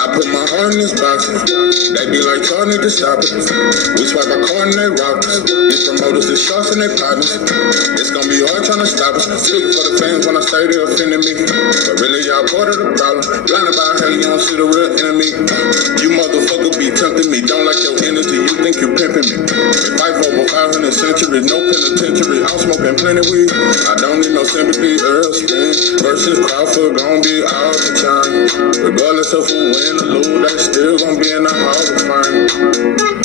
I put my heart in this box. They be like, y'all need to stop it. We swipe our car and they rock us. These promoters, the sharks and they partners. It's gonna be hard trying to stop us. Speaking for the fans when I say they offended me. But really, y'all part of the problem. Blinded by how you don't see the real enemy. You motherfucker be tempting me. Don't like your energy, you think you pimping me. If I for over 500 centuries, no penitentiary. I'm smoking plenty weed. I don't need no sympathy, Earl Spin. Versus Crawford, gon' be all the time. Regardless of who win or lose, they still gon' be in the Hall of Fame.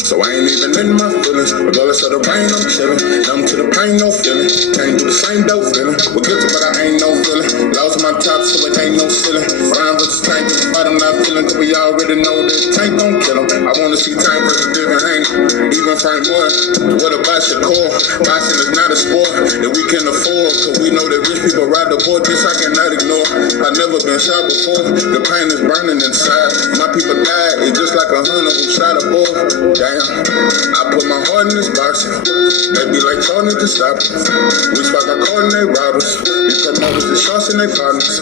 So I ain't even in my feelings. Regardless of the rain, I'm chillin'. Numb to the pain, no feeling. Can't do the same dope feeling. We're guilty, but I ain't no villain. Lost my top, so it ain't no ceiling. Rhyme versus Tank, fight I'm not feeling. Cause we already know that Tank gon' kill him. I wanna see Tank versus Divin Hank. Even Frank Moore. What about Shakur? Boxing is not a sport that we can afford. Cause we know that rich people ride the board. This I cannot ignore. I've never been shot before. The pain is burning inside. My people died. It's just like a hunter who shot a boy. Damn. I put my heart in this box. They be like, y'all need to stop it. We spark our car and they rob us. These promoters, the sharks and they partners.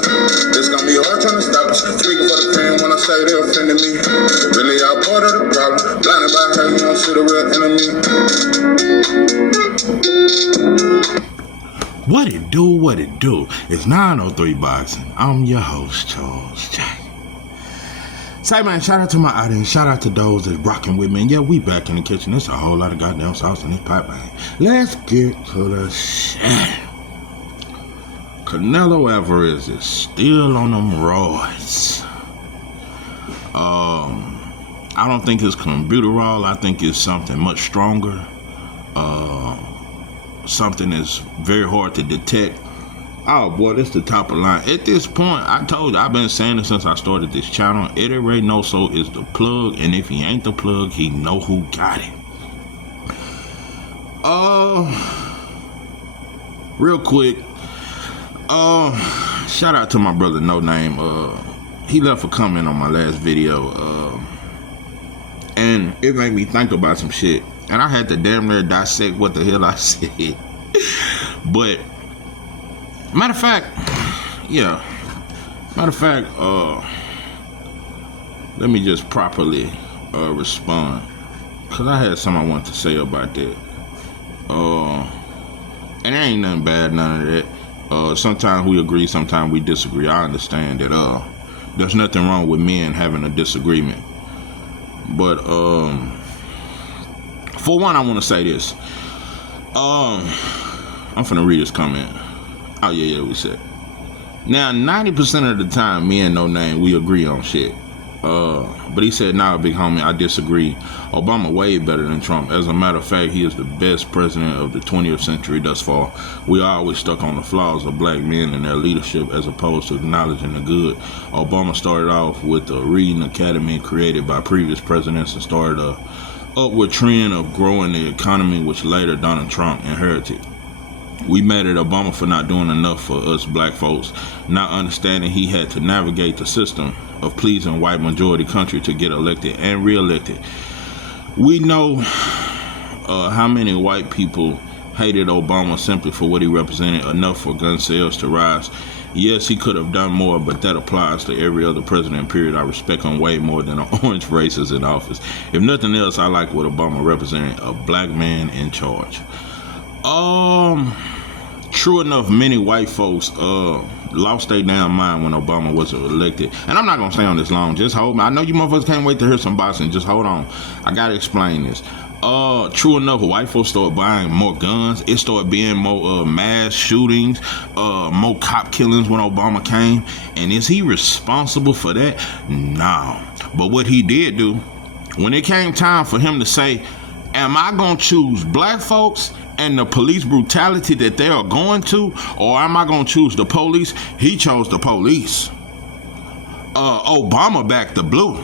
It's gonna be hard trying to stop us. Speaking for the fan when I say they offended me. But really, y'all part of the problem. Blinded by how you don't see the real enemy. What it do, what it do. It's 903 Boxing. I'm your host, Charles J. Say, man, shout out to my audience. Shout out to those that's rocking with me. And yeah, we back in the kitchen. There's a whole lot of goddamn sauce in this pot, man. Let's get to the shit. Canelo Alvarez is still on them roids. I don't think it's computerol. I think it's something much stronger. Something that's very hard to detect. Oh boy, that's the top of the line. At this point, I told you, I've been saying it since I started this channel. Eddie Reynoso is the plug, and if he ain't the plug, he know who got it. Real quick, shout out to my brother No Name. He left a comment on my last video, and it made me think about some shit. And I had to damn near dissect what the hell I said. But matter of fact, let me just properly respond, because I had something I wanted to say about that. And there ain't nothing bad, none of that. Sometimes we agree, sometimes we disagree. I understand that there's nothing wrong with men having a disagreement. But for one, I want to say this. I'm finna read this comment. Oh, yeah, we said. Now, 90% of the time, me and No Name, we agree on shit. But he said, nah, big homie, I disagree. Obama way better than Trump. As a matter of fact, he is the best president of the 20th century thus far. We are always stuck on the flaws of black men and their leadership as opposed to acknowledging the good. Obama started off with a reading academy created by previous presidents and started a upward trend of growing the economy, which later Donald Trump inherited. We mad at Obama for not doing enough for us black folks, not understanding he had to navigate the system of pleasing white majority country to get elected and re-elected. We know how many white people hated Obama simply for what he represented, enough for gun sales to rise. Yes, he could have done more, but that applies to every other president, period. I respect him way more than an orange racist in office. If nothing else, I like what Obama represented, a black man in charge. True enough, many white folks lost their damn mind when Obama was elected. And I'm not gonna stay on this long. Just hold me. I know you motherfuckers can't wait to hear some boxing. Just hold on. I gotta explain this. True enough, white folks started buying more guns. It started being more mass shootings, more cop killings when Obama came. And is he responsible for that? No. But what he did do, when it came time for him to say, am I gonna choose black folks and the police brutality that they are going to, or am I gonna choose the police? He chose the police. Obama backed the blue,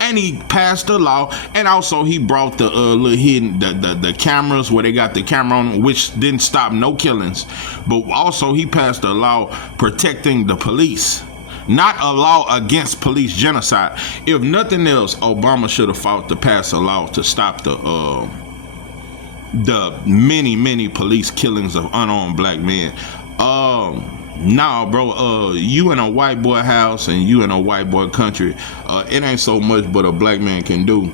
and he passed the law, and also he brought the little hidden the cameras where they got the camera on, which didn't stop no killings, but also he passed a law protecting the police, not a law against police genocide. If nothing else, Obama should have fought to pass a law to stop the many police killings of unarmed black men. Nah, bro. You in a white boy house and you in a white boy country. It ain't so much but a black man can do.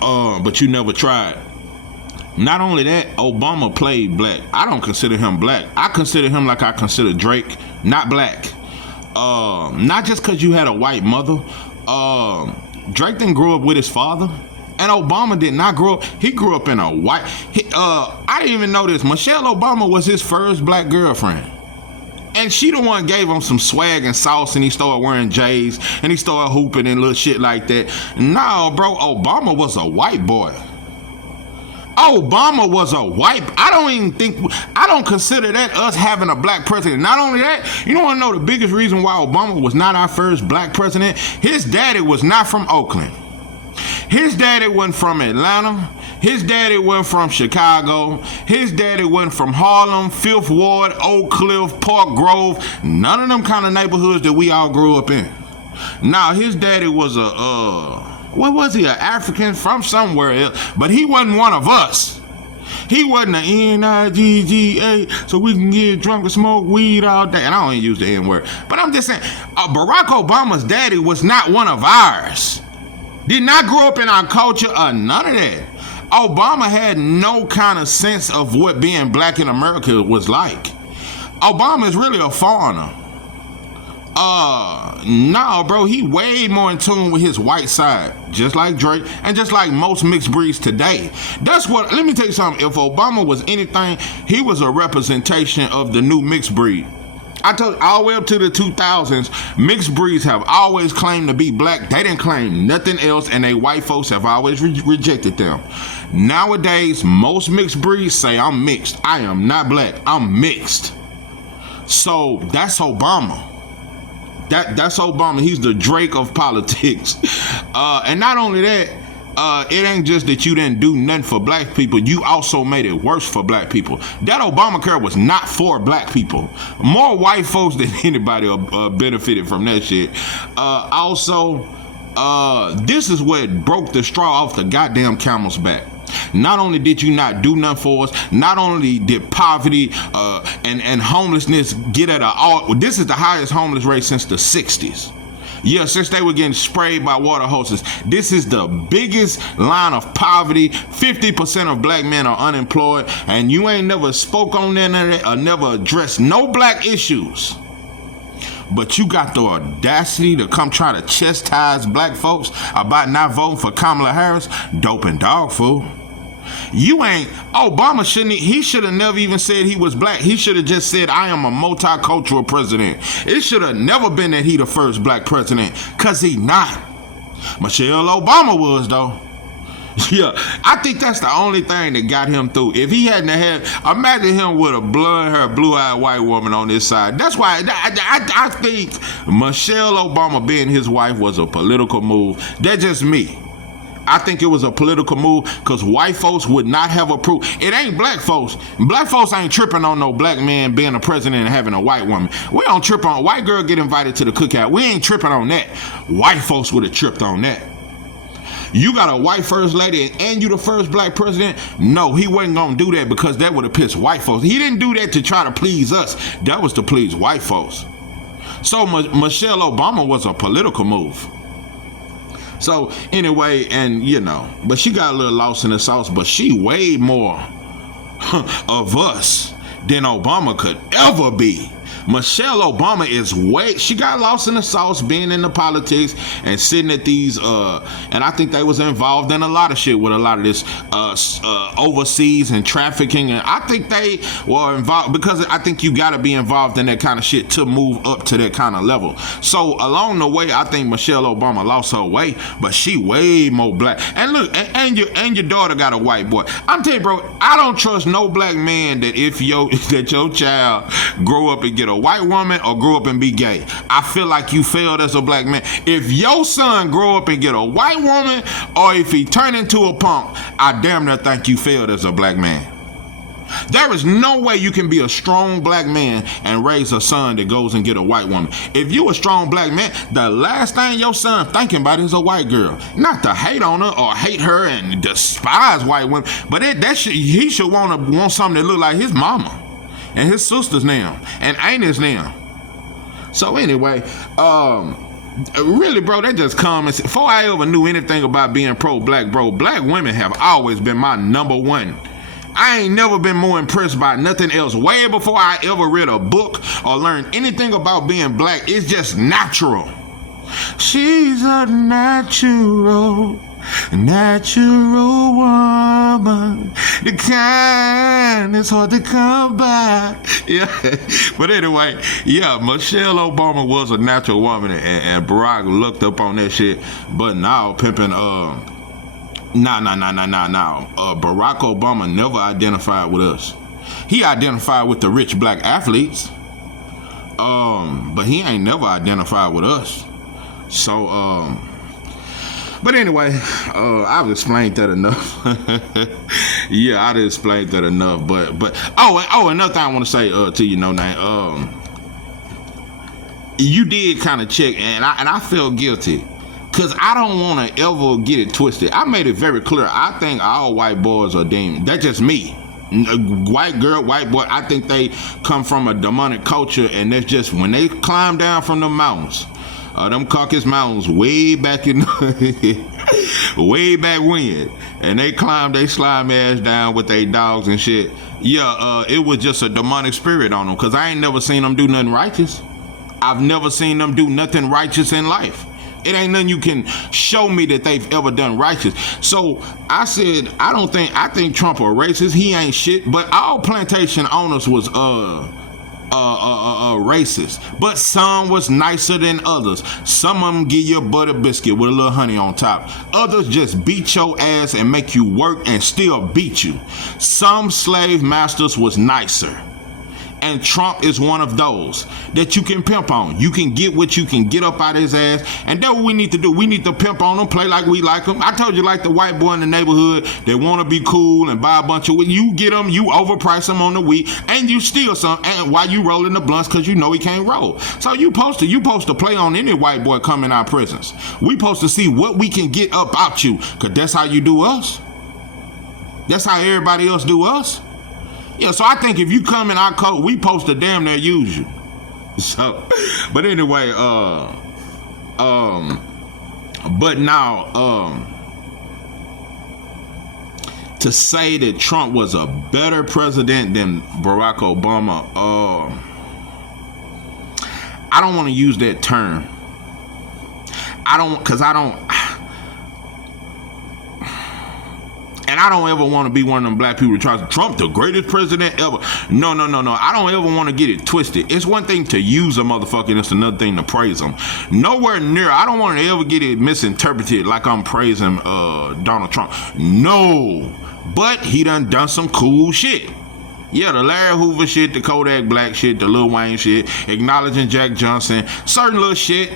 But you never tried. Not only that, Obama played black. I don't consider him black. I consider him like I consider Drake, not black. Not just because you had a white mother. Drake didn't grow up with his father. And Obama did not grow up. He grew up in a white. I didn't even know this. Michelle Obama was his first black girlfriend. And she the one gave him some swag and sauce, and he started wearing J's, and he started hooping and little shit like that. No, bro, Obama was a white boy. Obama was a white. I don't consider that us having a black president. Not only that, you want to know the biggest reason why Obama was not our first black president? His daddy was not from Oakland. His daddy wasn't from Atlanta. His daddy wasn't from Chicago. His daddy wasn't from Harlem, Fifth Ward, Oak Cliff, Park Grove. None of them kind of neighborhoods that we all grew up in. Now, his daddy was what was he, an African from somewhere else? But he wasn't one of us. He wasn't an N-I-G-G-A, so we can get drunk and smoke weed all day. And I don't even use the N-word. But I'm just saying, Barack Obama's daddy was not one of ours. Did not grow up in our culture or none of that. Obama had no kind of sense of what being black in America was like. Obama is really a foreigner. No, bro, he way more in tune with his white side, just like Drake, and just like most mixed breeds today. That's what, let me tell you something, if Obama was anything, he was a representation of the new mixed breed. I told you, all the way up to the 2000s, mixed breeds have always claimed to be black. They didn't claim nothing else, and they white folks have always rejected them. Nowadays, most mixed breeds say, I'm mixed. I am not black. I'm mixed. So that's Obama. That's Obama. He's the Drake of politics. And not only that, it ain't just that you didn't do nothing for black people, you also made it worse for black people. That Obamacare was not for black people. More white folks than anybody benefited from that shit. Also, this is what broke the straw off the goddamn camel's back. Not only did you not do nothing for us, not only did poverty and homelessness get at this is the highest homeless rate since the 60s. Yeah, since they were getting sprayed by water hoses. This is the biggest line of poverty. 50% of black men are unemployed, and you ain't never spoke on that or never addressed no black issues. But you got the audacity to come try to chastise black folks about not voting for Kamala Harris? Dope and dog fool. You ain't, Obama he should have never even said he was black. He should have just said, I am a multicultural president. It should have never been that he the first black president, cause he not. Michelle Obama was though. Yeah, I think that's the only thing that got him through. If he hadn't had, imagine him with a blonde-haired, blue-eyed white woman on his side. That's why I think Michelle Obama being his wife was a political move. That's just me. I think it was a political move because white folks would not have approved. It ain't black folks. Black folks ain't tripping on no black man being a president and having a white woman. We don't trip on white girl get invited to the cookout. We ain't tripping on that. White folks would have tripped on that. You got a white first lady and you the first black president? No, he wasn't gonna do that because that would have pissed white folks. He didn't do that to try to please us. That was to please white folks. So Michelle Obama was a political move. So anyway, and but she got a little lost in the sauce, but she way more of us than Obama could ever be. Michelle Obama she got lost in the sauce being in the politics and sitting at these and I think they was involved in a lot of shit with a lot of this overseas and trafficking, and I think they were involved because I think you gotta be involved in that kind of shit to move up to that kind of level. So along the way, I think Michelle Obama lost her way, but she way more black. And look, and your daughter got a white boy. I'm telling you, bro, I don't trust no black man that that your child grow up and get a white woman or grow up and be gay. I feel like you failed as a black man. If your son grow up and get a white woman or if he turn into a punk, I damn near think you failed as a black man. There is no way you can be a strong black man and raise a son that goes and get a white woman. If you a strong black man, the last thing your son thinking about is a white girl. Not to hate on her or hate her and despise white women, but he should want something that look like his mama. and his sister's name, and ain't his name. So anyway, really, bro, that just comes. Before I ever knew anything about being pro-black, bro, black women have always been my number one. I ain't never been more impressed by nothing else. Way before I ever read a book or learned anything about being black, it's just natural. She's a natural woman. The kind is hard to come by. Yeah. But anyway, yeah, Michelle Obama was a natural woman, and Barack looked up on that shit. But now pimping Barack Obama never identified with us. He identified with the rich black athletes. But he ain't never identified with us. So, but anyway, I've explained that enough. Yeah, I done explained that enough. But another thing I want to say to you, No Name. You did kind of check, and I felt guilty. Cause I don't want to ever get it twisted. I made it very clear. I think all white boys are demons. That's just me. White girl, white boy. I think they come from a demonic culture, and that's just when they climb down from the mountains. Them Caucasus Mountains way back in way back when, and they climbed they slime ass down with their dogs and shit. Yeah, it was just a demonic spirit on them, cause I ain't never seen them do nothing righteous. I've never seen them do nothing righteous in life. It ain't nothing you can show me that they've ever done righteous. So I said, I think Trump a racist. He ain't shit. But all plantation owners was racist, but some was nicer than others. Some of them give you a butter biscuit with a little honey on top. Others just beat your ass and make you work and still beat you. Some slave masters was nicer, and Trump is one of those that you can pimp on. You can get what you can get up out of his ass, and that's what we need to do. We need to pimp on him, play like we like him. I told you, like the white boy in the neighborhood that want to be cool and buy a bunch of weed. You get him, you overprice him on the weed, and you steal some, and while you rolling the blunts because you know he can't roll. So you supposed to play on any white boy come in our presence. We supposed to see what we can get up out you, because that's how you do us. That's how everybody else do us. Yeah, so I think if you come in our code, we supposed to damn near use you. So, but anyway, but now, to say that Trump was a better president than Barack Obama, I don't want to use that term. And I don't ever want to be one of them black people who tries to Trump the greatest president ever. No. I don't ever want to get it twisted. It's one thing to use a motherfucker, and it's another thing to praise him. Nowhere near. I don't want to ever get it misinterpreted like I'm praising Donald Trump. No. But he done some cool shit. Yeah, the Larry Hoover shit, the Kodak Black shit, the Lil Wayne shit, acknowledging Jack Johnson, certain little shit.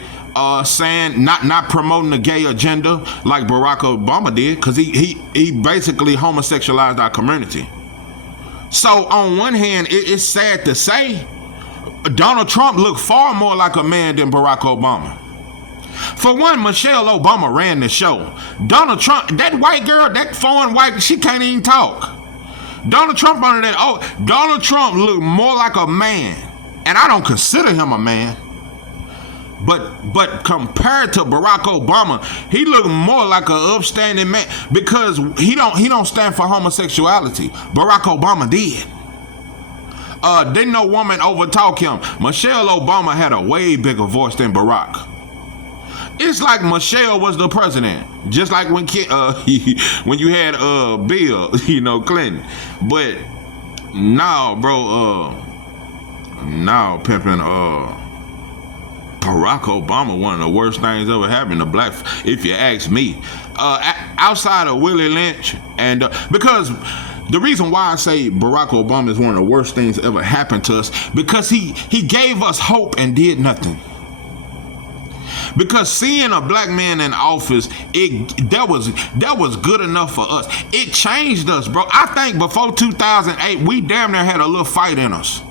Saying not promoting the gay agenda like Barack Obama did, because he basically homosexualized our community. So on one hand, it's sad to say Donald Trump looked far more like a man than Barack Obama. For one, Michelle Obama ran the show. Donald Trump, that white girl, that foreign white, she can't even talk. Donald Trump under that, Donald Trump looked more like a man, and I don't consider him a man. But compared to Barack Obama, he looked more like an upstanding man, because he don't stand for homosexuality. Barack Obama did. Didn't no woman overtalk him. Michelle Obama had a way bigger voice than Barack. It's like Michelle was the president, just like when you had Bill, Clinton. But now, bro, pimping Barack Obama, one of the worst things ever happened to black, if you ask me. Outside of Willie Lynch, and because the reason why I say Barack Obama is one of the worst things ever happened to us, because he gave us hope and did nothing. Because seeing a black man in office, that was good enough for us. It changed us, bro. I think before 2008, we damn near had a little fight in us.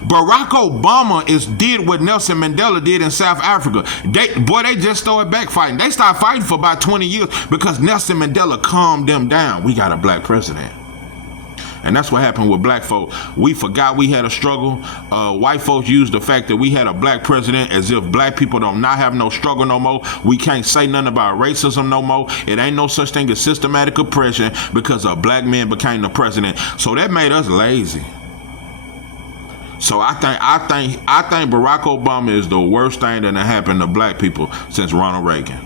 Barack Obama did what Nelson Mandela did in South Africa. They just started backfighting. They started fighting for about 20 years because Nelson Mandela calmed them down. We got a black president. And that's what happened with black folk. We forgot we had a struggle. White folks used the fact that we had a black president as if black people don't not have no struggle no more. We can't say nothing about racism no more. It ain't no such thing as systematic oppression because a black man became the president. So that made us lazy. So I think Barack Obama is the worst thing that happened to black people since Ronald Reagan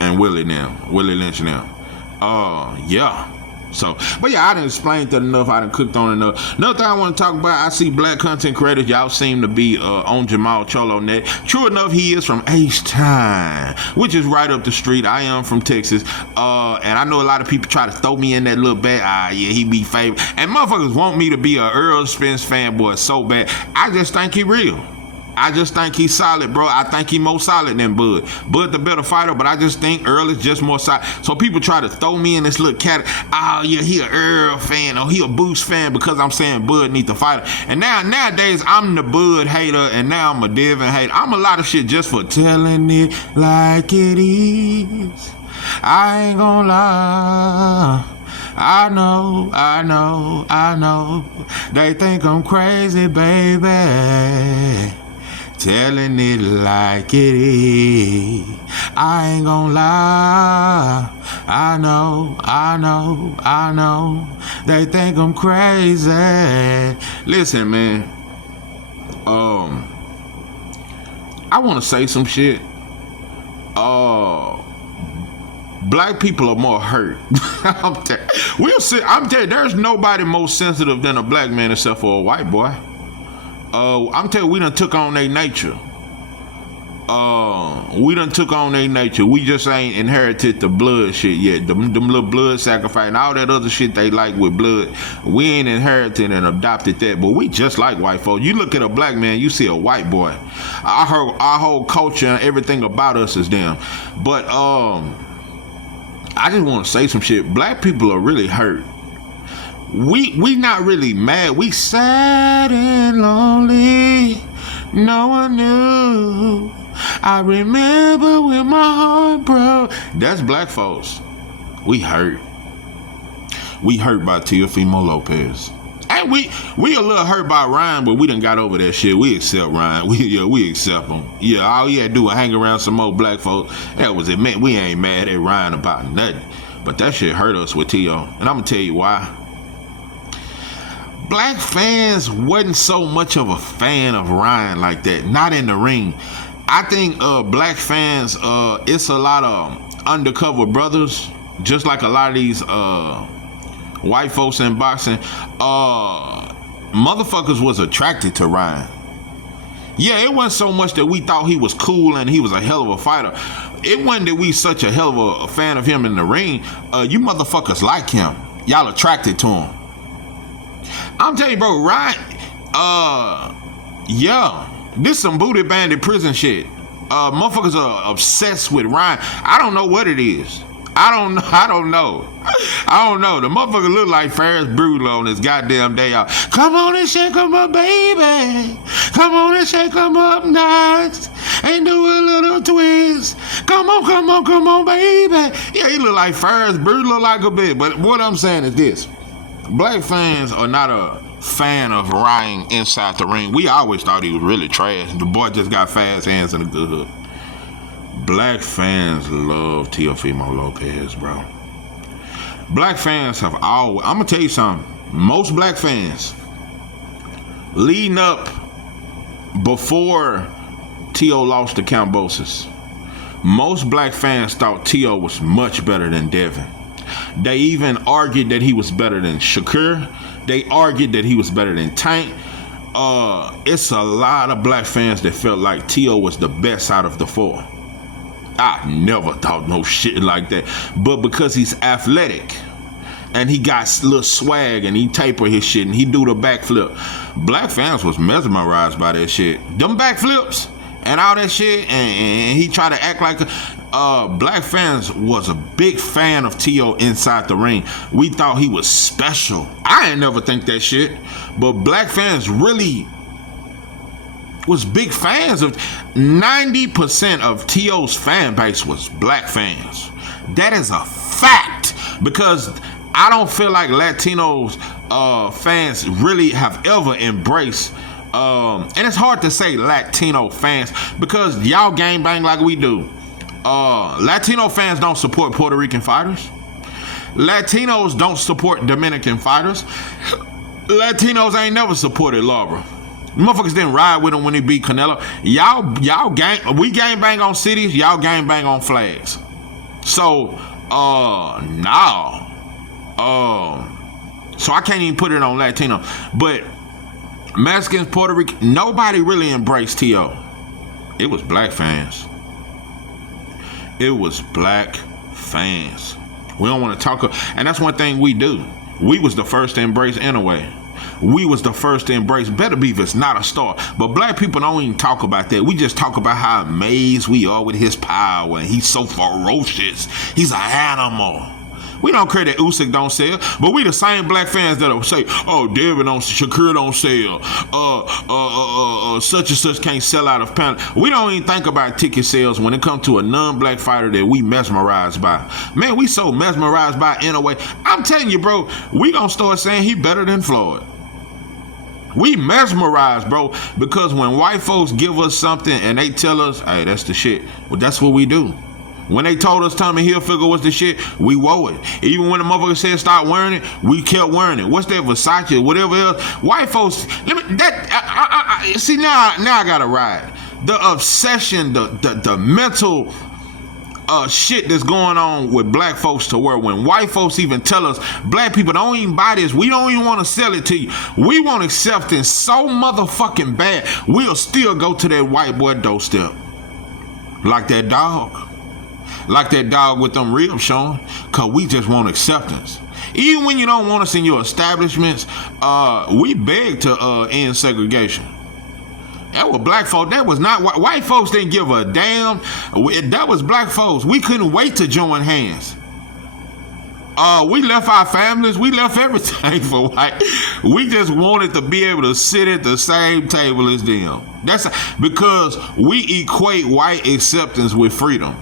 and Willie Lynch now. Yeah. So, but yeah, I done explained that enough. I done cooked on enough. Another thing I want to talk about, I see black content creators, y'all seem to be on Jamal Cholo net. True enough, he is from H-Town, which is right up the street. I am from Texas. And I know a lot of people try to throw me in that little bag. Yeah, he be favored. And motherfuckers want me to be a Earl Spence fanboy so bad. I just think he real. I just think he's solid, bro. I think he more solid than Bud. Bud the better fighter, but I just think Earl is just more solid. So people try to throw me in this little cat. Oh, yeah, he a Earl fan or he a Boost fan because I'm saying Bud need the fighter. And nowadays, I'm the Bud hater and now I'm a Devin hater. I'm a lot of shit just for telling it like it is. I ain't gonna lie. I know. They think I'm crazy, baby. Telling it like it is. I ain't gonna lie. I know. They think I'm crazy. Listen, man. I want to say some shit. Black people are more hurt. I'm telling you, there's nobody more sensitive than a black man except for a white boy. I'm telling you, we done took on their nature. We just ain't inherited the blood shit yet. Them little blood sacrifice and all that other shit they like with blood. We ain't inherited and adopted that, but we just like white folks. You look at a black man, you see a white boy. Our whole culture and everything about us is them. But I just want to say some shit. Black people are really hurt. We not really mad. We sad and lonely. No one knew. I remember when my heart broke. That's black folks. We hurt. We hurt by Teofimo Lopez. And we a little hurt by Ryan, but we done got over that shit. We accept Ryan. We accept him. Yeah, all he had to do was hang around some more black folks. That was it, man. We ain't mad at Ryan about nothing. But that shit hurt us with Teo. And I'm gonna tell you why. Black fans wasn't so much of a fan of Ryan like that. Not in the ring. I think black fans, it's a lot of undercover brothers, just like a lot of these white folks in boxing. Motherfuckers was attracted to Ryan. Yeah, it wasn't so much that we thought he was cool and he was a hell of a fighter. It wasn't that we such a hell of a fan of him in the ring. You motherfuckers like him. Y'all attracted to him. I'm telling you, bro, Ryan, yeah, this some booty bandit prison shit. Motherfuckers are obsessed with Ryan. I don't know what it is. I don't know. The motherfucker look like Ferris Bueller on this goddamn day out. Come on and shake him up, baby. Come on and shake him up nice. And do a little twist. Come on, baby. Yeah, he look like Ferris Bueller like a bit. But what I'm saying is this. Black fans are not a fan of Ryan inside the ring. We always thought he was really trash. The boy just got fast hands and a good hook. Black fans love Teofimo Lopez, bro. Black fans have always... I'm going to tell you something. Most black fans, leading up before Teo lost to Kambosos, most black fans thought Teo was much better than Devin. They even argued that he was better than Shakur. They argued that he was better than Tank. It's a lot of black fans that felt like Teo was the best out of the four. I never thought no shit like that. But because he's athletic and he got little swag and he taper his shit and he do the backflip, black fans was mesmerized by that shit. Them backflips and all that shit, and he tried to act like black fans was a big fan of Teo inside the ring. We thought he was special. I ain't never think that shit, but black fans really was big fans of. 90% of Teo's fan base was black fans. That is a fact, because I don't feel like Latinos fans really have ever embraced. And it's hard to say Latino fans because y'all gang bang like we do. Latino fans don't support Puerto Rican fighters. Latinos don't support Dominican fighters. Latinos ain't never supported Lara. Motherfuckers didn't ride with him when he beat Canelo. We gang bang on cities, y'all gang bang on flags. So, so I can't even put it on Latino. But Mexicans, Puerto Rican, nobody really embraced T.O. It was black fans. It was black fans. We don't want to talk, and that's one thing we do. We was the first to embrace anyway. We was the first to embrace Better Beaver's not a star. But black people don't even talk about that. We just talk about how amazed we are with his power and he's so ferocious. He's an animal. We don't care that Usyk don't sell, but we the same black fans that'll say, oh, David don't, Shakur don't sell, such and such can't sell out of pound. We don't even think about ticket sales when it comes to a non-black fighter that we mesmerized by. Man, we so mesmerized by in a way. I'm telling you, bro, we gonna start saying he better than Floyd. We mesmerized, bro, because when white folks give us something and they tell us, hey, that's the shit, well, that's what we do. When they told us Tommy Hilfiger was the shit, we wore it. Even when the motherfucker said stop wearing it, we kept wearing it. What's that, Versace, whatever else? White folks, see, now I gotta ride. The obsession, the mental shit that's going on with black folks to where when white folks even tell us, black people don't even buy this, we don't even want to sell it to you. We want acceptance so motherfucking bad, we'll still go to that white boy doorstep. Like that dog. Like that dog with them ribs showing, cause we just want acceptance. Even when you don't want us in your establishments, we beg to end segregation. That was black folks. That was not white folks. Didn't give a damn. That was black folks. We couldn't wait to join hands. We left our families. We left everything for white. We just wanted to be able to sit at the same table as them. That's because we equate white acceptance with freedom.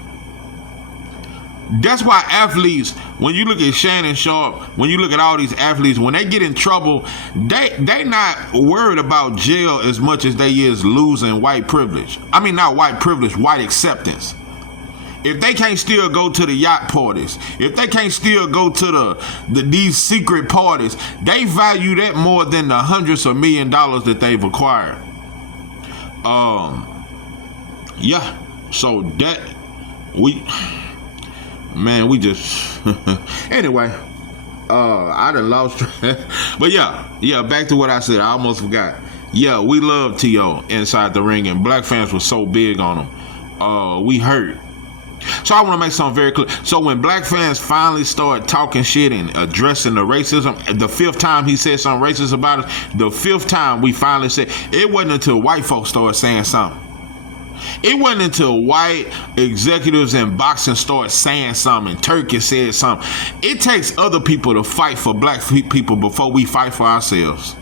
That's why athletes, when you look at Shannon Sharp, when you look at all these athletes, when they get in trouble, they not worried about jail as much as they is losing white privilege. I mean, not white privilege, white acceptance. If they can't still go to the yacht parties, if they can't still go to these secret parties, they value that more than the hundreds of $1 million that they've acquired. Yeah. So that we just anyway. I done lost track. But yeah. Back to what I said. I almost forgot. Yeah, we love T.O. inside the ring, and black fans were so big on him. We hurt. So I want to make something very clear. So when black fans finally start talking shit and addressing the racism, the 5th time he said something racist about us, the 5th time we finally said, it wasn't until white folks started saying something. It wasn't until white executives in boxing started saying something, Turkey said something. It takes other people to fight for black people before we fight for ourselves.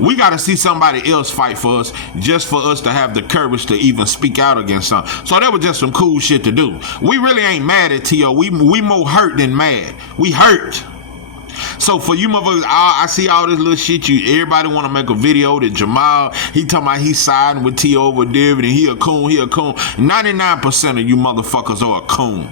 We got to see somebody else fight for us just for us to have the courage to even speak out against something. So that was just some cool shit to do. We really ain't mad at T.O. We more hurt than mad. We hurt. So for you motherfuckers, I see all this little shit. Everybody want to make a video that Jamal, he talking about he siding with T.O. over David and he a coon. 99% of you motherfuckers are a coon.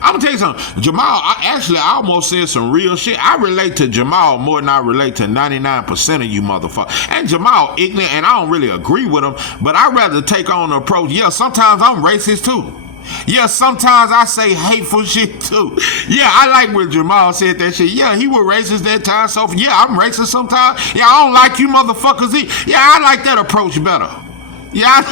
I'm gonna tell you something. Jamal, I almost said some real shit. I relate to Jamal more than I relate to 99% of you motherfuckers. And Jamal ignorant, and I don't really agree with him, but I'd rather take on the approach. Yeah, sometimes I'm racist too. Yeah, sometimes I say hateful shit too. Yeah, I like when Jamal said that shit. Yeah, he was racist that time. So yeah, I'm racist sometimes. Yeah, I don't like you motherfuckers. Yeah, I like that approach better. Yeah.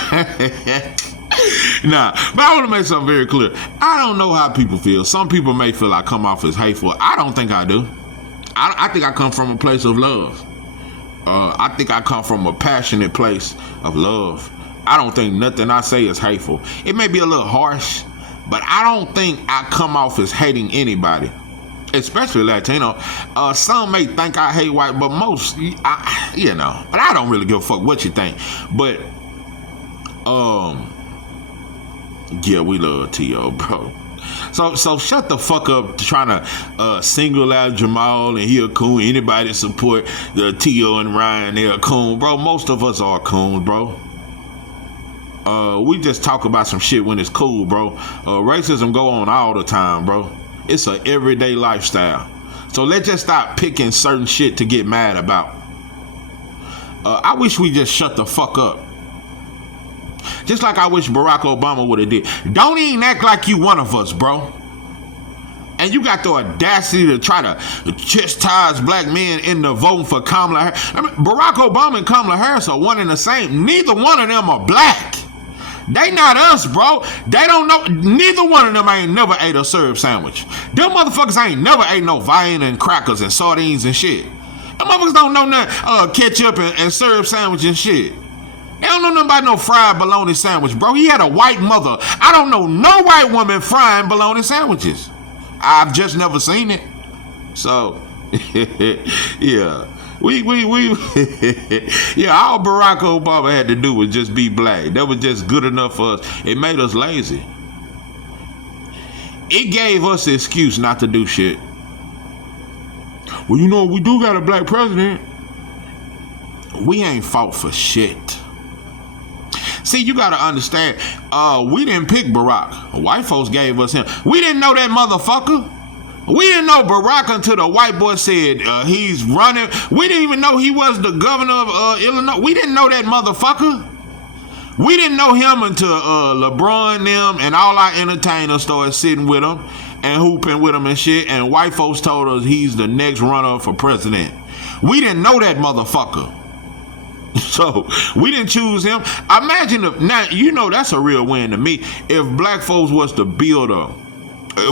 Nah, but I want to make something very clear. I don't know how people feel. Some people may feel I come off as hateful. I don't think I do. I think I come from a place of love. I think I come from a passionate place of love. I don't think nothing I say is hateful. It may be a little harsh, but I don't think I come off as hating anybody, especially Latino. Some may think I hate white, but most, but I don't really give a fuck what you think. But, yeah, we love T.O., bro. So shut the fuck up trying to single out Jamal and he a coon. Anybody support the T.O. and Ryan, they're a coon, bro. Most of us are coons, bro. We just talk about some shit when it's cool, bro. Racism go on all the time, bro. It's a everyday lifestyle. So let's just stop picking certain shit to get mad about. I wish we just shut the fuck up. Just like I wish Barack Obama would have did. Don't even act like you one of us, bro. And you got the audacity to try to chastise black men into voting for Kamala Harris. I mean, Barack Obama and Kamala Harris are one and the same. Neither one of them are black. They not us, bro. They don't know. Neither one of them ain't never ate a syrup sandwich. Them motherfuckers ain't never ate no Vienna and crackers and sardines and shit. Them motherfuckers don't know nothing ketchup and syrup sandwich and shit. They don't know nothing about no fried bologna sandwich, bro. He had a white mother. I don't know no white woman frying bologna sandwiches. I've just never seen it. So, yeah. Yeah, all Barack Obama had to do was just be black. That was just good enough for us. It made us lazy. It gave us the excuse not to do shit. Well, you know, we do got a black president. We ain't fought for shit. See, you gotta understand, we didn't pick Barack. White folks gave us him. We didn't know that motherfucker. We didn't know Barack until the white boy said he's running. We didn't even know he was the governor of Illinois. We didn't know that motherfucker. We didn't know him until LeBron them and all our entertainers started sitting with him and hooping with him and shit. And white folks told us he's the next runner for president. We didn't know that motherfucker. So we didn't choose him. Imagine if now, you know, that's a real win to me. If black folks was to build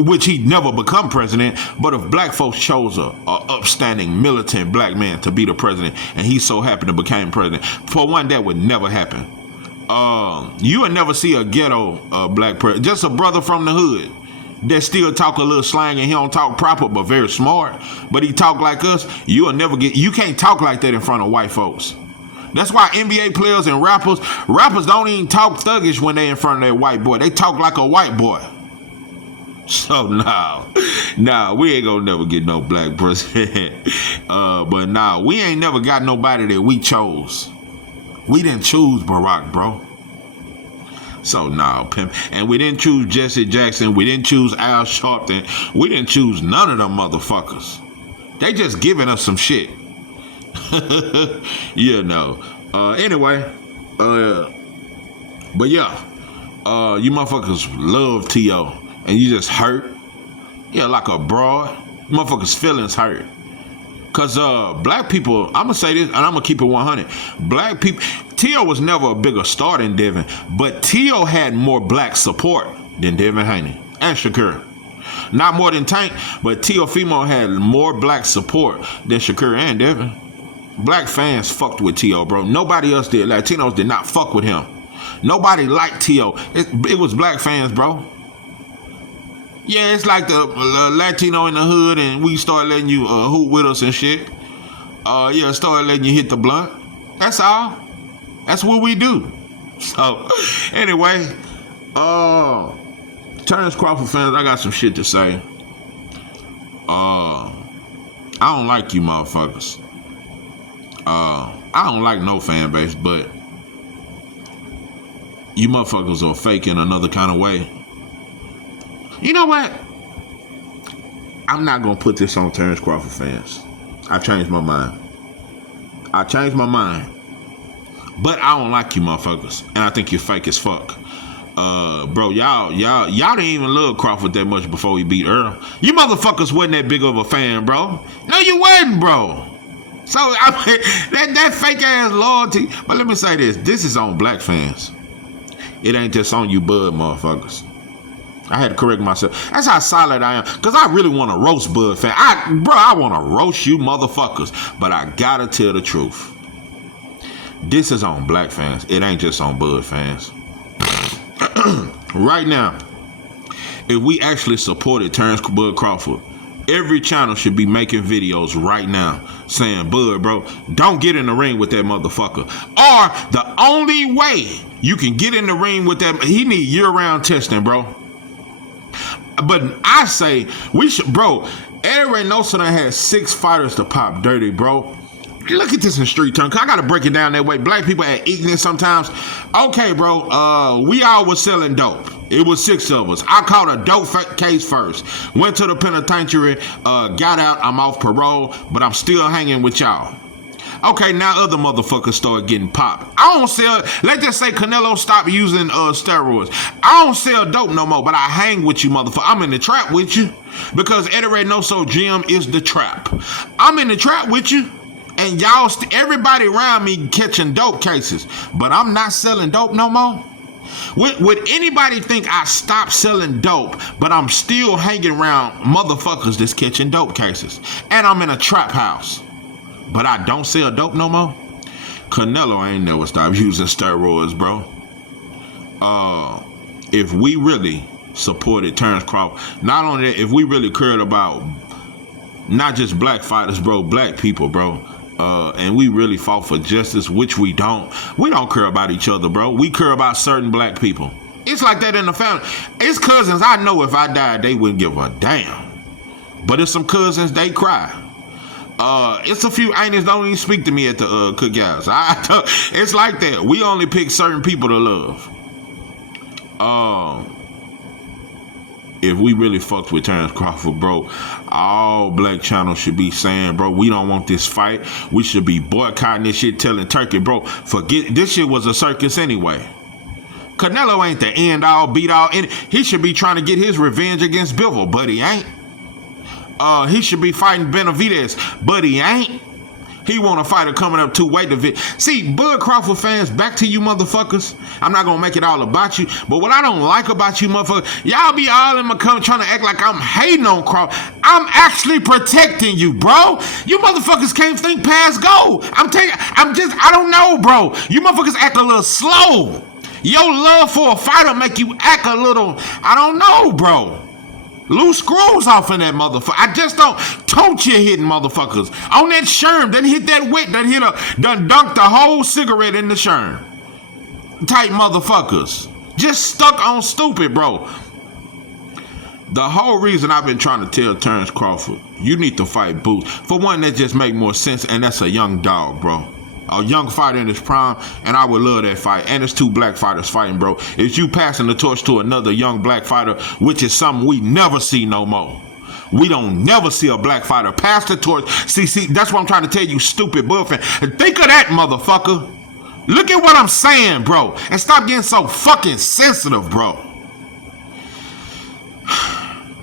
which he'd never become president, but if black folks chose a upstanding militant black man to be the president, and he so happened to become president, for one, that would never happen. You would never see a ghetto black president, just a brother from the hood that still talk a little slang and he don't talk proper but very smart, but he talk like us. You can't talk like that in front of white folks. That's why NBA players and rappers don't even talk thuggish when they in front of their white boy. They talk like a white boy. So nah, we ain't gonna never get no black president. But nah, we ain't never got nobody that we chose. We didn't choose Barack, bro. So nah, pimp. And we didn't choose Jesse Jackson. We didn't choose Al Sharpton. We didn't choose none of them motherfuckers. They just giving us some shit. You know. Anyway. But yeah. You motherfuckers love T.O. and you just hurt. Yeah, like a broad. Motherfuckers' feelings hurt. Cause black people, I'm gonna say this and I'm gonna keep it 100. Black people, T.O. was never a bigger star than Devin, but T.O. had more black support than Devin Haney and Shakur. Not more than Tank, but T.O. Fimo had more black support than Shakur and Devin. Black fans fucked with T.O., bro. Nobody else did. Latinos did not fuck with him. Nobody liked T.O. It was black fans, bro. Yeah, it's like the Latino in the hood and we start letting you hoot with us and shit. Yeah, start letting you hit the blunt. That's all. That's what we do. So, anyway, Terrence Crawford fans, I got some shit to say. I don't like you motherfuckers. I don't like no fan base, but you motherfuckers are fake in another kind of way. You know what? I'm not gonna put this on Terrence Crawford fans. I changed my mind. But I don't like you motherfuckers. And I think you're fake as fuck. Bro, y'all didn't even love Crawford that much before he beat Earl. You motherfuckers wasn't that big of a fan, bro. No, you wasn't, bro. So, I mean, that fake ass loyalty. But let me say this. This is on black fans. It ain't just on you Bud motherfuckers. I had to correct myself. That's how solid I am. Because I really want to roast Bud fan. I want to roast you motherfuckers. But I gotta tell the truth. This is on black fans. It ain't just on Bud fans. Right now, if we actually supported Terrence Bud Crawford, every channel should be making videos right now saying, Bud, bro, don't get in the ring with that motherfucker. Or the only way you can get in the ring with that, he need year-round testing, bro. But I say we should, bro. Eddie Reynoso done had 6 fighters to pop dirty, bro. Look at this in street terms. I gotta break it down that way. Black people are ignorant sometimes. Okay, bro. We all was selling dope. It was 6 of us. I caught a dope case first. Went to the penitentiary. Got out. I'm off parole, but I'm still hanging with y'all. Okay, now other motherfuckers start getting popped. I don't sell. Let's just say Canelo stopped using steroids. I don't sell dope no more, but I hang with you, motherfucker. I'm in the trap with you because Eddie Reynoso gym is the trap. I'm in the trap with you. And y'all, everybody around me catching dope cases, but I'm not selling dope no more. Would anybody think I stopped selling dope, but I'm still hanging around motherfuckers that's catching dope cases? And I'm in a trap house, but I don't sell dope no more? Canelo ain't never stopped using steroids, bro. If we really supported Terrence Crawford, not only that, if we really cared about not just black fighters, bro, black people, bro, and we really fought for justice, which we don't care about each other, bro. We care about certain black people. It's like that in the family. It's cousins I know if I died, they wouldn't give a damn. But it's some cousins, they cry. It's a few aunties don't even speak to me at the cookouts. It's like that. We only pick certain people to love. If we really fucked with Terrence Crawford, bro, all black channels should be saying, bro, we don't want this fight. We should be boycotting this shit, telling Turkey, bro, forget this shit was a circus anyway. Canelo ain't the end all, beat all. He should be trying to get his revenge against Bivol, but he ain't. He should be fighting Benavidez, but he ain't. He want a fighter coming up 2-weight division. See, Bud Crawford fans, back to you motherfuckers. I'm not gonna make it all about you, but what I don't like about you motherfuckers, y'all be all in my comment trying to act like I'm hating on Crawford. I'm actually protecting you, bro. You motherfuckers can't think past go. I don't know, bro. You motherfuckers act a little slow. Your love for a fighter make you act a little, I don't know, bro. Loose screws off in that motherfucker. I just don't you hitting motherfuckers. On that sherm, done hit that wick, done dunked the whole cigarette in the sherm. Type motherfuckers. Just stuck on stupid, bro. The whole reason I've been trying to tell Terrence Crawford, you need to fight Boots. For one, that just make more sense, and that's a young dog, bro. A young fighter in his prime, and I would love that fight. And it's 2 black fighters fighting, bro. It's you passing the torch to another young black fighter, which is something we never see no more. We don't never see a black fighter pass the torch. See, that's what I'm trying to tell you, stupid bullfan. Think of that, motherfucker. Look at what I'm saying, bro. And stop getting so fucking sensitive, bro.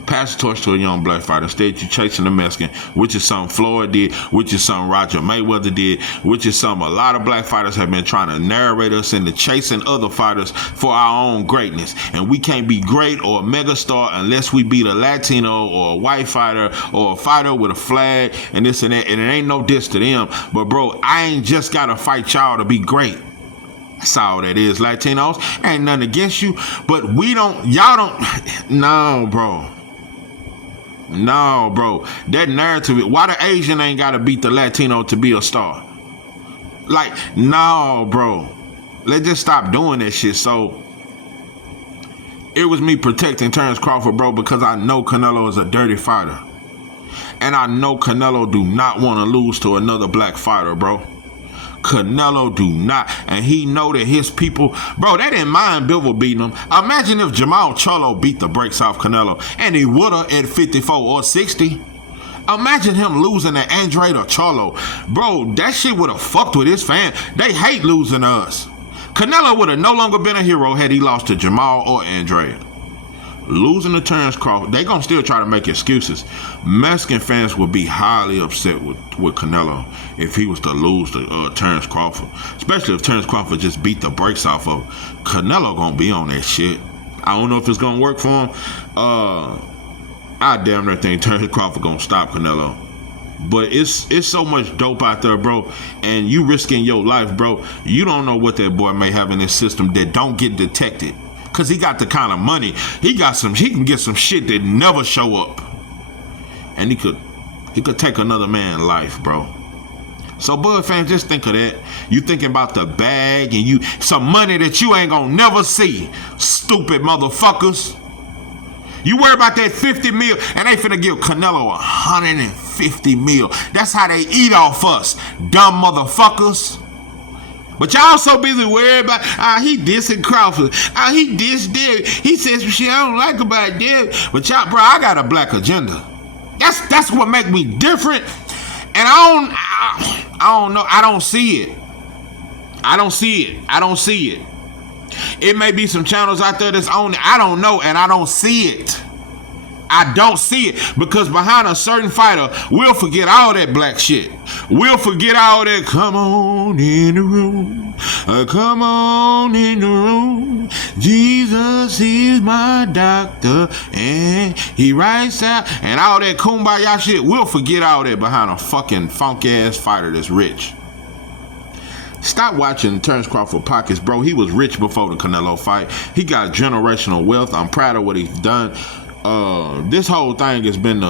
Pass the torch to a young black fighter. Instead, you chasing the Mexican, which is something Floyd did, which is something Roger Mayweather did, which is something a lot of black fighters have been trying to narrate us into chasing other fighters for our own greatness. And we can't be great or a megastar unless we beat a Latino or a white fighter or a fighter with a flag and this and that. And it ain't no diss to them. But, bro, I ain't just got to fight y'all to be great. That's all that is, Latinos. Ain't nothing against you. But y'all don't, no, bro. No, bro. That narrative, why the Asian ain't got to beat the Latino to be a star? Like, no, bro. Let's just stop doing that shit. So, it was me protecting Terrence Crawford, bro, because I know Canelo is a dirty fighter. And I know Canelo do not want to lose to another black fighter, bro. Canelo do not, and he know that his people, bro, they didn't mind Bivol beating him. Imagine if Jamal Charlo beat the brakes off Canelo, and he woulda at 54 or 60. Imagine him losing to Andrade or Charlo. Bro, that shit would have fucked with his fan. They hate losing to us. Canelo would have no longer been a hero had he lost to Jamal or Andrade. Losing to Terrence Crawford, they gonna still try to make excuses. Mexican fans would be highly upset with Canelo if he was to lose to Terrence Crawford. Especially if Terrence Crawford just beat the brakes off of him. Canelo gonna be on that shit. I don't know if it's gonna work for him. I damn near think Terrence Crawford gonna stop Canelo. But it's so much dope out there, bro, and you risking your life, bro. You don't know what that boy may have in his system that don't get detected. Cause he got the kind of money. He can get some shit that never show up. And he could take another man's life, bro. So Bud fans, just think of that. You thinking about the bag and some money that you ain't gonna never see. Stupid motherfuckers. You worry about that 50 mil, and they finna give Canelo 150 mil. That's how they eat off us, dumb motherfuckers. But y'all so busy worried about he dissing Crawford. He dissed Derek. He says some shit I don't like about Derek. But y'all, bro, I got a black agenda. That's what make me different. And I don't know. I don't see it. I don't see it. It may be some channels out there that's on it. I don't know, and I don't see it. I don't see it, because behind a certain fighter, we'll forget all that black shit. We'll forget all that come on in the room. Come on in the room. Jesus is my doctor and he writes out, and all that kumbaya shit. We'll forget all that behind a fucking funk ass fighter that's rich. Stop watching Terence Crawford pockets, bro. He was rich before the Canelo fight. He got generational wealth. I'm proud of what he's done. This whole thing has been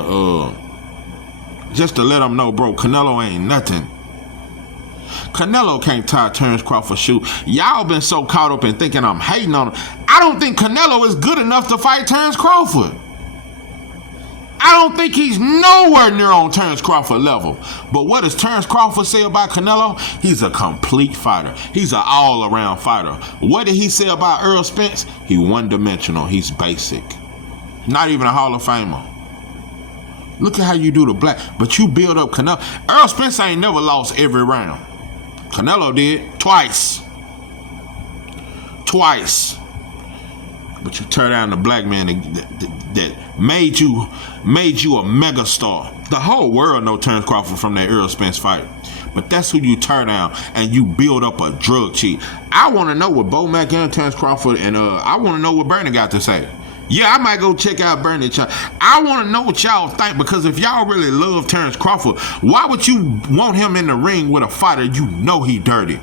just to let them know, bro, Canelo ain't nothing. Canelo can't tie Terence Crawford's shoe. Y'all been so caught up in thinking I'm hating on him. I don't think Canelo is good enough to fight Terence Crawford. I don't think he's nowhere near on Terence Crawford level. But what does Terence Crawford say about Canelo? He's a complete fighter. He's an all-around fighter. What did he say about Earl Spence? He one-dimensional. He's basic. Not even a Hall of Famer. Look at how you do the black. But you build up Canelo. Earl Spence ain't never lost every round. Canelo did. Twice. But you turn down the black man that made you a megastar. The whole world know Terence Crawford from that Earl Spence fight. But that's who you turn down, and you build up a drug cheat. I want to know what Bo Mack and Terence Crawford, and I want to know what Bernie got to say. Yeah, I might go check out Bernie. I want to know what y'all think, because if y'all really love Terence Crawford, why would you want him in the ring with a fighter you know he dirty?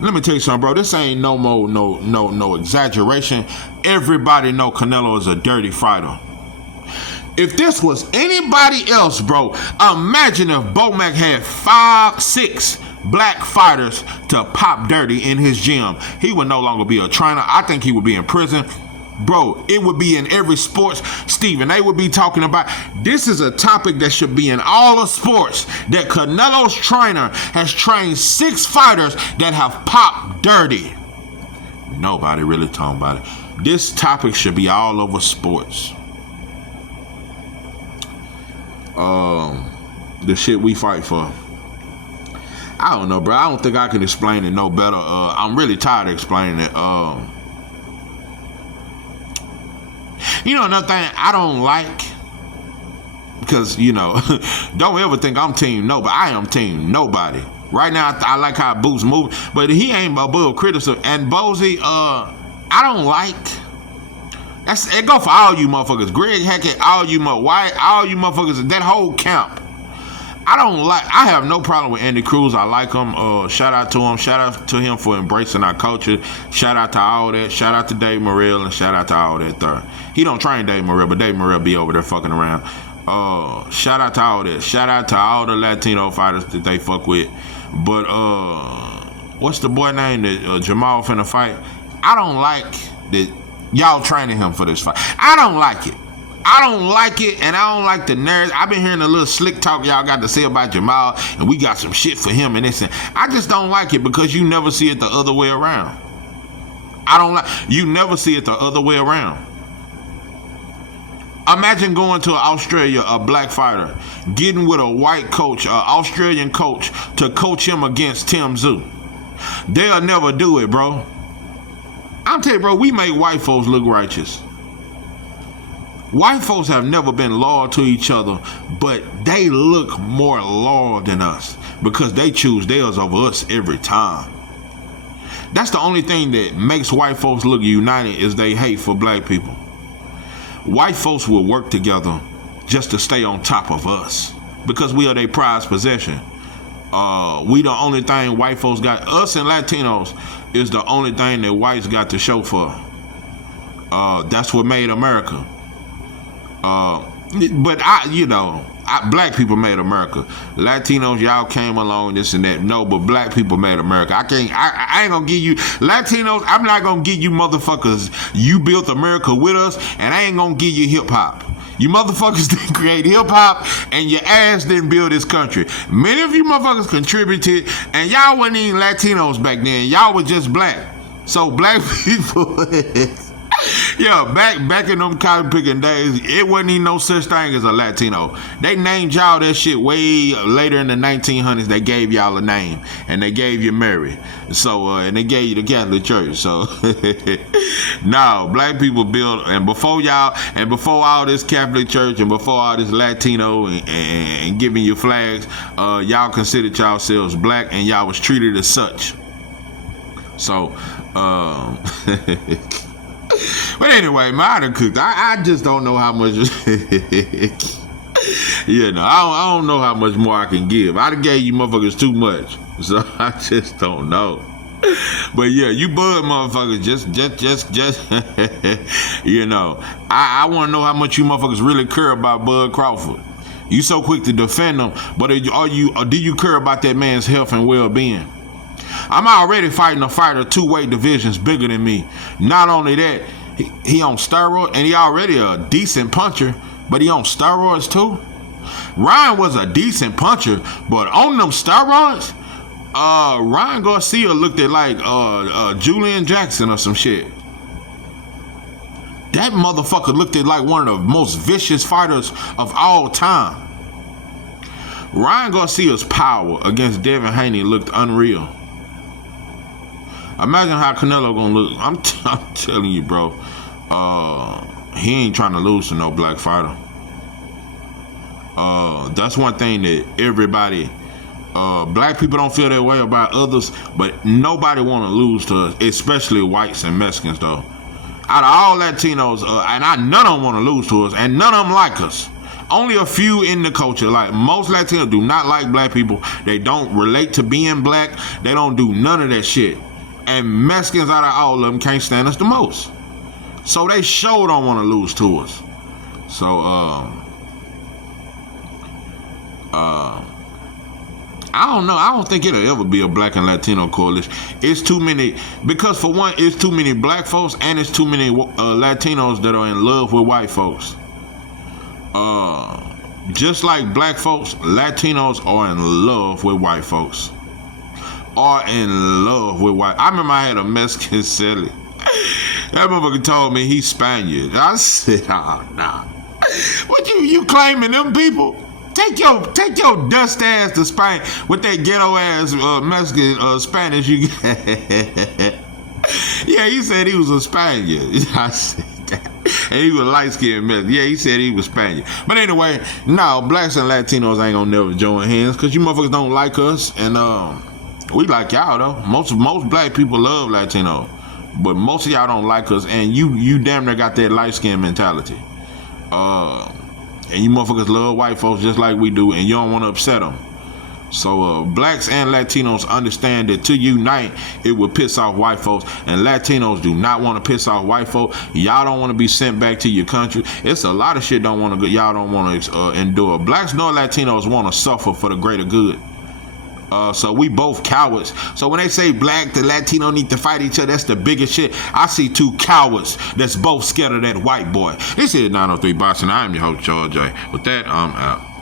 Let me tell you something, bro. This ain't no exaggeration. Everybody know Canelo is a dirty fighter. If this was anybody else, bro, imagine if Bo Mack had 5-6 black fighters to pop dirty in his gym. He would no longer be a trainer. I think he would be in prison. Bro, it would be in every sports. Steven, they would be talking about, this is a topic that should be in all of sports, that Canelo's trainer has trained 6 fighters that have popped dirty. Nobody really talking about it. This topic should be all over sports. The shit we fight for. I don't know, bro. I don't think I can explain it no better. I'm really tired of explaining it. You know, another thing I don't like, because, you know, don't ever think I'm team nobody. I am team nobody. Right now, I like how Boots moving, but he ain't above criticism. And Bozy, I don't like. It go for all you motherfuckers. Greg Hackett, all you motherfuckers, that whole camp. I have no problem with Andy Cruz. I like him. Shout out to him. Shout out to him for embracing our culture. Shout out to all that. Shout out to Dave Morrell, and shout out to all that third. He don't train Dave Morrell, but Dave Morrell be over there fucking around. Shout out to all that. Shout out to all the Latino fighters that they fuck with. But what's the boy name that Jamal finna fight? I don't like that y'all training him for this fight. I don't like it. And I don't like the nerds. I've been hearing a little slick talk y'all got to say about Jamal, and we got some shit for him and this. And I just don't like it, because you never see it the other way around. You never see it the other way around. Imagine going to Australia, a black fighter, getting with a white coach, an Australian coach, to coach him against Tim Tszyu. They'll never do it, bro. I'm telling you, bro, we make white folks look righteous. White folks have never been loyal to each other, but they look more loyal than us, because they choose theirs over us every time. That's the only thing that makes white folks look united, is they hate for black people. White folks will work together just to stay on top of us, because we are their prized possession. We the only thing white folks got. Us and Latinos is the only thing that whites got to show for. That's what made America. But Black people made America. Latinos, y'all came along, this and that. No, but black people made America. I ain't gonna give you Latinos. I'm not gonna give you motherfuckers. You built America with us, and I ain't gonna give you hip hop. You motherfuckers didn't create hip hop, and your ass didn't build this country. Many of you motherfuckers contributed, and y'all wasn't even Latinos back then. Y'all were just black. So black people. Yeah, back in them cotton picking days, it wasn't even no such thing as a Latino. They named y'all that shit way later in the 1900s. They gave y'all a name, and they gave you Mary. So, and they gave you the Catholic Church. So, no, black people built, and before y'all, and before all this Catholic Church, and before all this Latino and giving you flags, y'all considered yourselves black, and y'all was treated as such. So, but anyway, man, I done cooked. I just don't know how much. You know, I don't know how much more I can give. I done gave you motherfuckers too much, so I just don't know. But yeah, you bud motherfuckers, just, you know, I want to know how much you motherfuckers really care about Bud Crawford. You so quick to defend him, but do you care about that man's health and well-being? I'm already fighting a fighter 2-weight divisions bigger than me. Not only that, he on steroids, and he already a decent puncher, but he on steroids too. Ryan was a decent puncher, but on them steroids, Ryan Garcia looked at like Julian Jackson or some shit. That motherfucker looked at like one of the most vicious fighters of all time. Ryan Garcia's power against Devin Haney looked unreal. Imagine how Canelo gonna look. I'm telling you, bro. He ain't trying to lose to no black fighter. That's one thing that everybody, black people don't feel that way about others, but nobody want to lose to us, especially whites and Mexicans, though. Out of all Latinos, none of them want to lose to us, and none of them like us. Only a few in the culture. Like, most Latinos do not like black people. They don't relate to being black. They don't do none of that shit. And Mexicans out of all of them can't stand us the most. So they sure don't want to lose to us. So, I don't know. I don't think it'll ever be a black and Latino coalition. It's too many, because for one, it's too many black folks, and it's too many Latinos that are in love with white folks. Just like black folks, Latinos are in love with white folks. Are in love with white. I remember I had a Mexican silly. That motherfucker told me he's Spaniard. I said, oh, nah. What you claiming them people? Take your dust ass to Spain with that ghetto ass Mexican Spanish you got. Yeah, he said he was a Spaniard. I said that. And he was light-skinned Mexican. Yeah, he said he was Spaniard. But anyway, no, blacks and Latinos ain't gonna never join hands, because you motherfuckers don't like us, and we like y'all though. Most black people love Latino, but most of y'all don't like us, and you damn near got that light skin mentality. And you motherfuckers love white folks just like we do, and you don't want to upset them. So blacks and Latinos understand that to unite, it would piss off white folks, and Latinos do not want to piss off white folks. Y'all don't want to be sent back to your country. It's a lot of shit y'all don't want to endure. Blacks nor Latinos want to suffer for the greater good. So we both cowards. So when they say black and Latino need to fight each other, that's the biggest shit. I see two cowards that's both scared of that white boy. This is 903 Boxing. I am your host, George J. With that, I'm out.